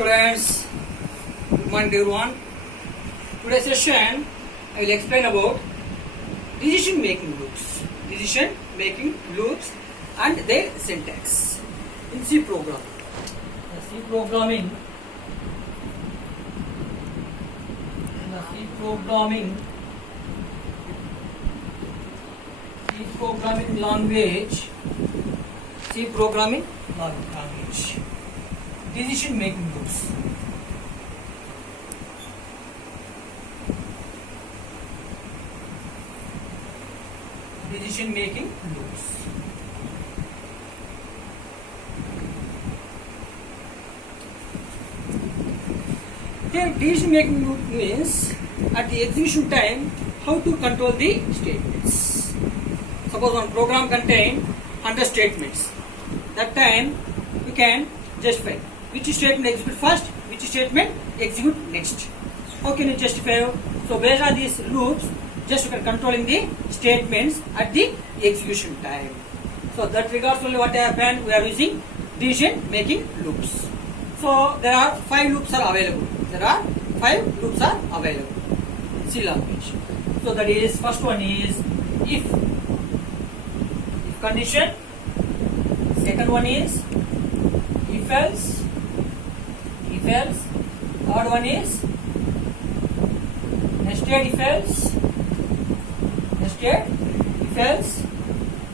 students, good morning everyone. Today's session I will explain about decision making loops and their syntax in C programming. C programming language. Decision making loops. Here, decision making loop means at the execution time how to control the statements. Suppose one program contains 100 statements. That time you can justify which statement execute first, which statement execute next. How can you justify? So based on these loops, just you can controlling the statements at the execution time. So that regards only what happened, we are using decision making loops. So there are 5 loops are available. In C language. So that is, first one is if condition. Second one is if else. Third one is nested if else.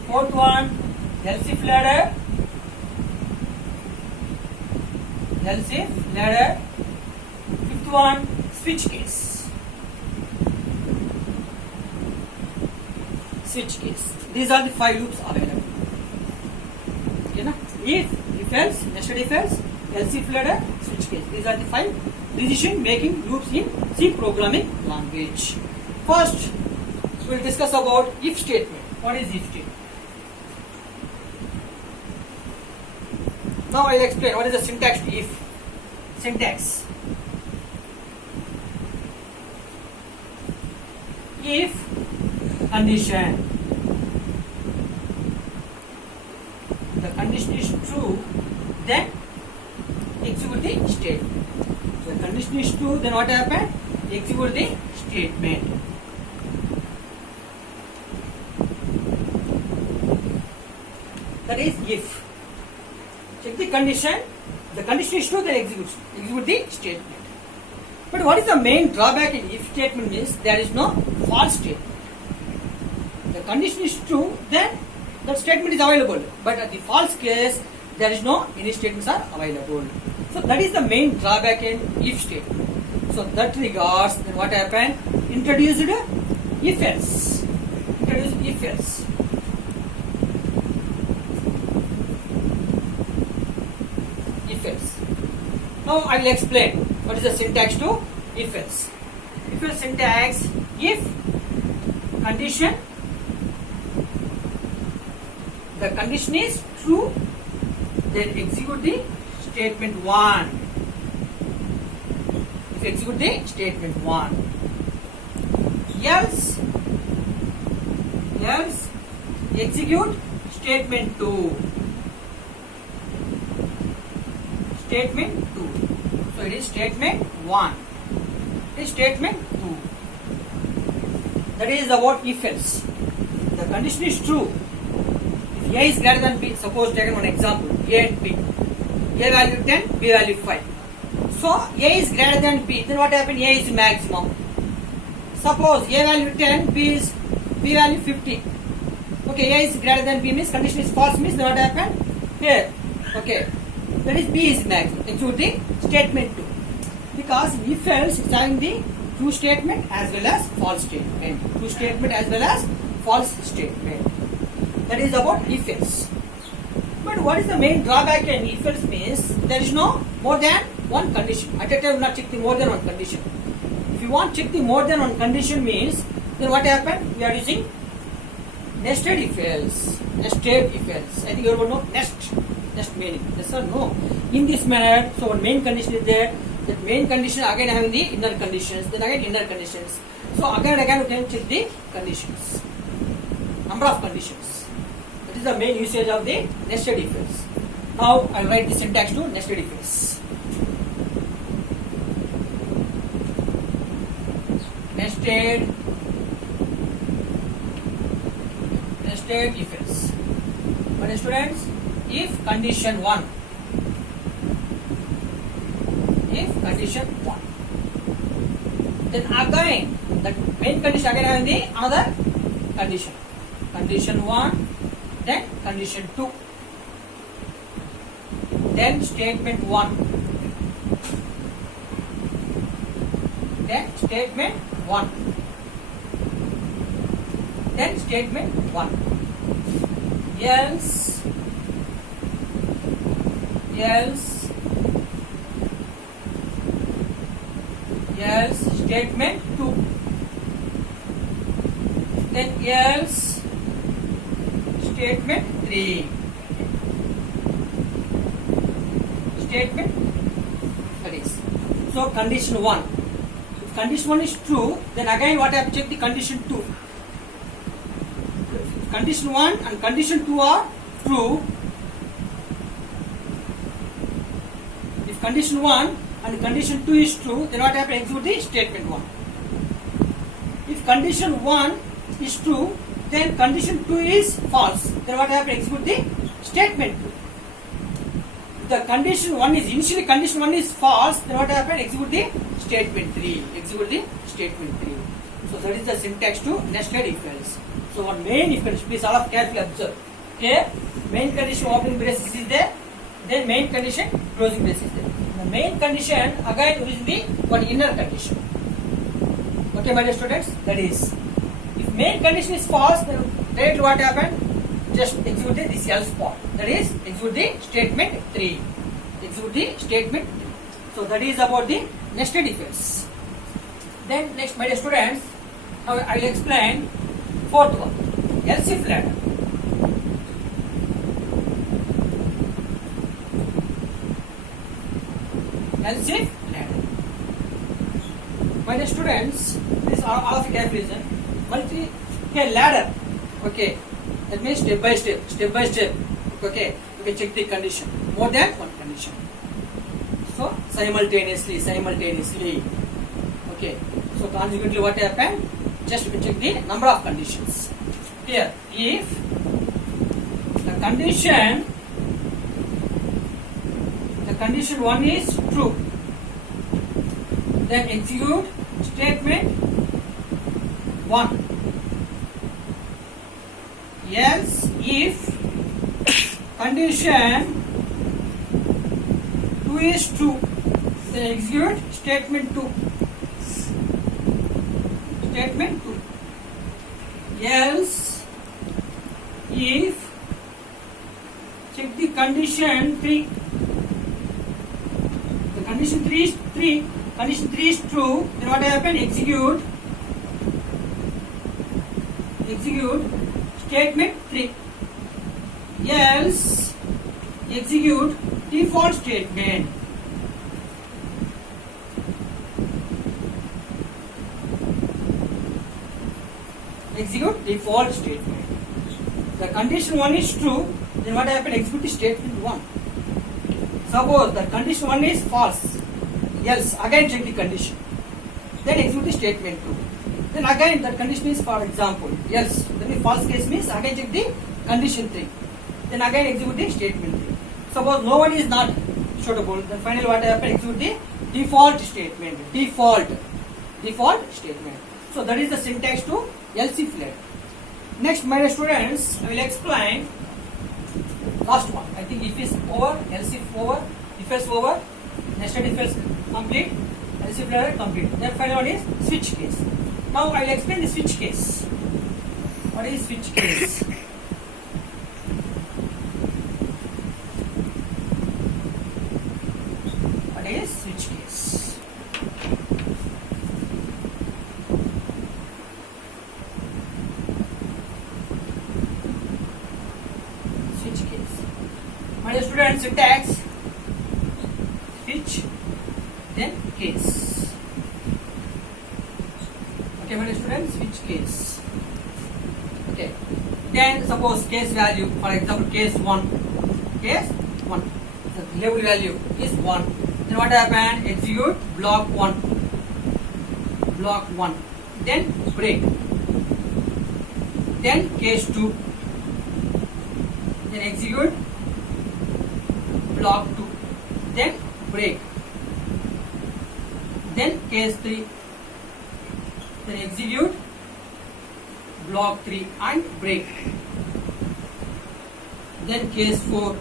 Fourth one else if ladder. Fifth one switch case. These are the 5 loops available. Okay, na? If else, nested if else if ladder, switch case. These are the 5 decision making loops in C programming language. First, we will discuss about if statement. What is if statement? Now I will explain what is the syntax to if. Syntax. If condition. The condition is true, then execute the statement. So the condition is true, then what happened? Execute the statement. That is if. Check the condition. The condition is true, then execute the statement. But what is the main drawback in if statement is there is no false statement. The condition is true, then that statement is available. But at the false case, there is no any statements are available. So that is the main drawback in if statement. So that regards, then what happened? Introduced if else. Now I will explain what is the syntax to if else. If else syntax, if condition, the condition is true, then execute the statement 1. If you execute the statement 1. Else execute statement 2. So it is statement 1. It is statement 2. That is about if else. The condition is true. If A is greater than B, suppose taken one example, A and B. A value 10, B value 5. So A is greater than B, then what happens? A is maximum. Suppose A value 10, B value 50. Okay, A is greater than B means condition is false means then what happens? Here. Okay. That is B is maximum. Execute the statement 2. Because if else is having the true statement as well as false statement. That is about if else. But what is the main drawback in if else means there is no more than one condition. At a time, not check the more than one condition. If you want to check the more than one condition means, then what happened? We are using nested if else. I think you all know nest meaning. Yes or no? In this manner, so one main condition is there. That main condition again having the inner conditions, then again inner conditions. So again we can check the conditions. Number of conditions. That is the main usage of the nested if else. Now I will write the syntax to nested if else. nested if else. But students, if condition 1, then again that main condition again having the another condition 1, then condition 2, then statement 1, then statement 1, then statement 1, else statement 2, then else statement 3, statement that is. So condition 1, if condition 1 is true, then again what I have to check the condition 2. If condition 1 and condition 2 are true, if condition 1 and condition 2 is true, then what I have to execute the statement 1. If condition 1 is true, then condition 2 is false, then what I have to execute the statement 2. If the condition 1 is initially condition 1 is false, then what I have to execute the statement 3. So that is the syntax to nested if else. So one main if condition, please all of carefully observe. Here main condition opening braces is there, then main condition closing braces is there. The main condition again is the one inner condition. Okay, my dear students, that is, if main condition is false, then directly what happened? Just execute this else part. That is, execute the statement 3. So that is about the nested if else. Then next, my dear students, now I will explain fourth one, else if ladder. Else if ladder. My dear students, this all of you have reason. Okay, ladder. Okay, that means step by step. Okay, you can check the condition. More than one condition. So simultaneously. Okay, so consequently what happened? Just you can check the number of conditions. Here, if the condition 1 is true, then execute statement 1. Else if condition 2 is true, then execute statement 2. Else if check the condition 3. The condition 3 is true, then what happened? Execute statement 3. Else execute default statement. The condition 1 is true, then what happened? Execute the statement 1. Suppose the condition 1 is false, else again check the condition, then execute the statement 2. Then again that condition is, for example, else, then the false case means again check the condition 3, then again execute the statement 3. Suppose no one is not suitable, then finally what happened? Execute the default statement. So that is the syntax to else if ladder. Next, my dear students, I will explain last one. I think if is over, else if over, if else over, nested if else complete, else if ladder complete. Then final one is switch case. Now I will explain the switch case. What is switch case? What is switch case? My dear students, syntax switch, then case. Okay, my dear students, switch case. Okay, then suppose case value, for example, case 1. The level value is 1. Then what happened? Execute block 1. then break. Then case 2, then execute block 2, then break. Then case 3, then execute block 3 and break. Then case 4,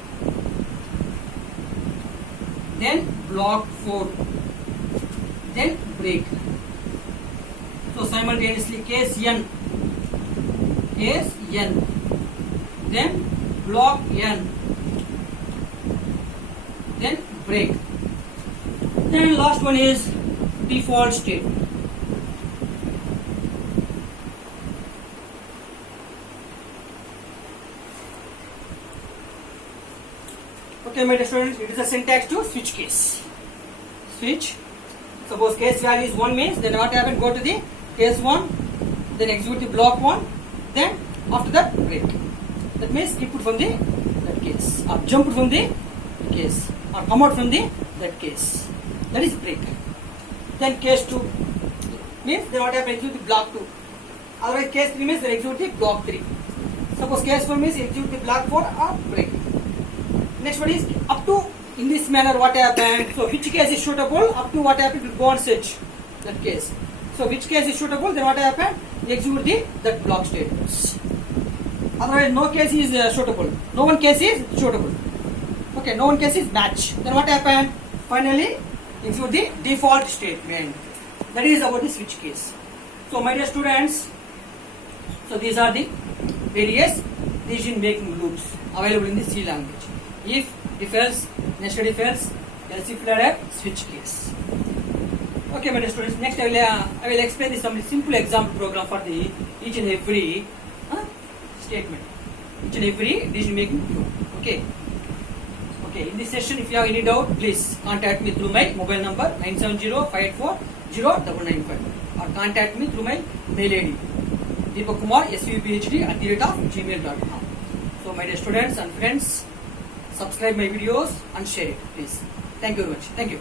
then block 4, then break. So simultaneously case N, then block N, then break. Then last one is default state. Okay, my dear students, it is a syntax to switch case. Switch. Suppose case value is 1 means, then what happen? Go to the case 1, then execute the block 1, then after that break. That means skip it from the that case, or jump from the case, or come out from the that case. That is break. Then case 2 means, then what happen? Execute the block 2. Otherwise case 3 means, then execute the block 3. Suppose case 4 means, execute the block 4 or break. Next one is up to, in this manner what happened. So which case is suitable? Up to what happened, will go on switch that case. So which case is suitable? Then what happened? Execute the that block statements. Otherwise no case is suitable. No one case is suitable. Okay, no one case is match. Then what happened? Finally execute the default statement. That is about the switch case. So my dear students, so these are the various decision making loops available in the C language. If else, nested if else, else if ladder, switch case. Okay, my dear students. Next, I will explain this some simple example program for the each and every statement, each and every decision making loop. Okay. Okay. In this session, if you have any doubt, please contact me through my mobile number 970-584-0995 or contact me through my mail ID deepakkumar.svphd@gmail.com. So, my dear students and friends, subscribe my videos and share it, please. Thank you very much. Thank you.